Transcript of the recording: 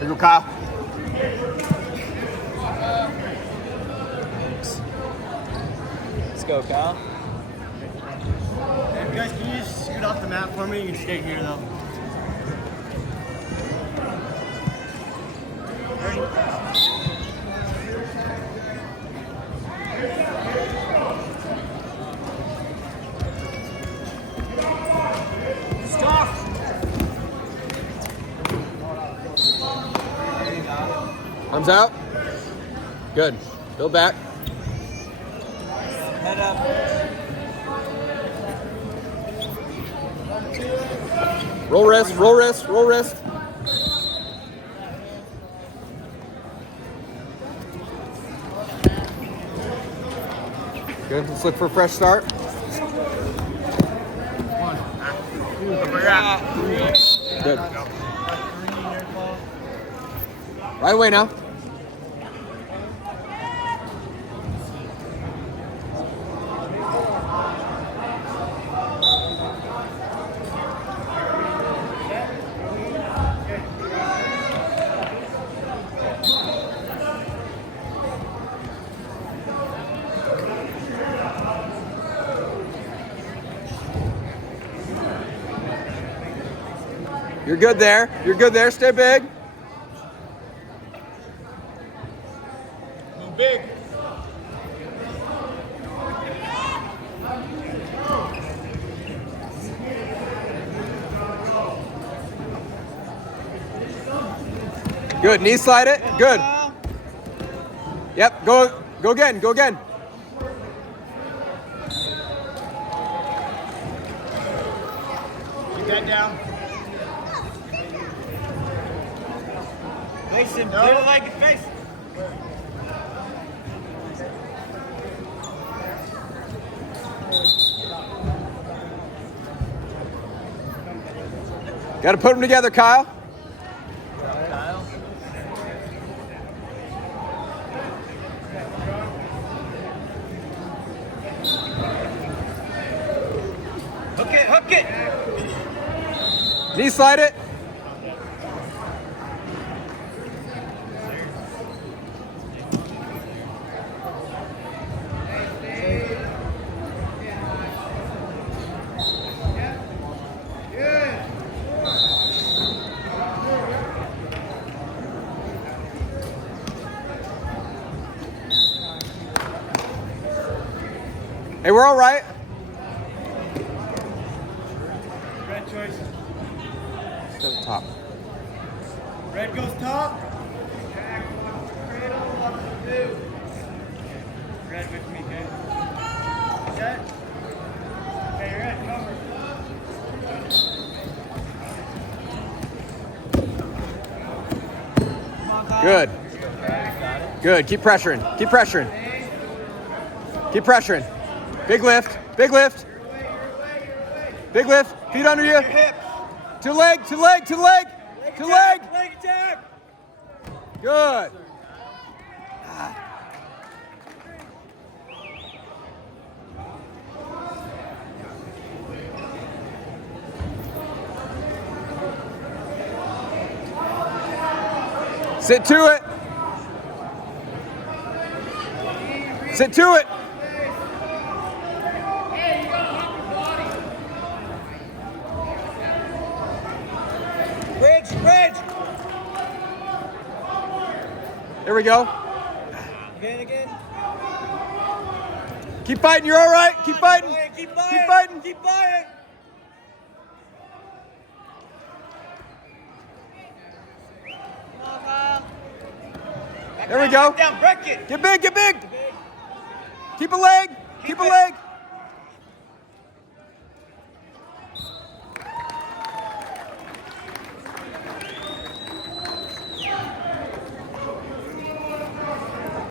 Here you go, Kyle. Let's go, Kyle. Hey, guys, can you just scoot off the mat for me? You can stay here, though. Stop! Arms out. Good. Build back. Head up. Roll wrist, roll wrist, roll wrist. Good. Let's look for a fresh start. Good. Right away now. You're good there. You're good there. Stay big. Move big. Good. Knee slide it. Good. Yep. Go again. Go again. Get that down. Face him. Clear the leg and face. Got to put them together, Kyle. Kyle. Hook it, hook it. Knee slide it. Hey, we're all right. Red choice. To the top. Red goes top. Red with me, okay? Set. Okay, red, cover. Come on, Kyle. Good. Good. Keep pressuring. Keep pressuring. Keep pressuring. Big lift. Big lift. Big lift. Feet under you. To leg. To leg. To leg. To leg. Leg attack. Good. Sit to it. Sit to it. Bridge, bridge. There we go. Again. Keep fighting. You're all right. Keep fighting. Keep Keep fighting. Keep fighting. Come on, Kyle. There we go. Down, break it. Get big. Get big. Keep a leg. Keep a leg.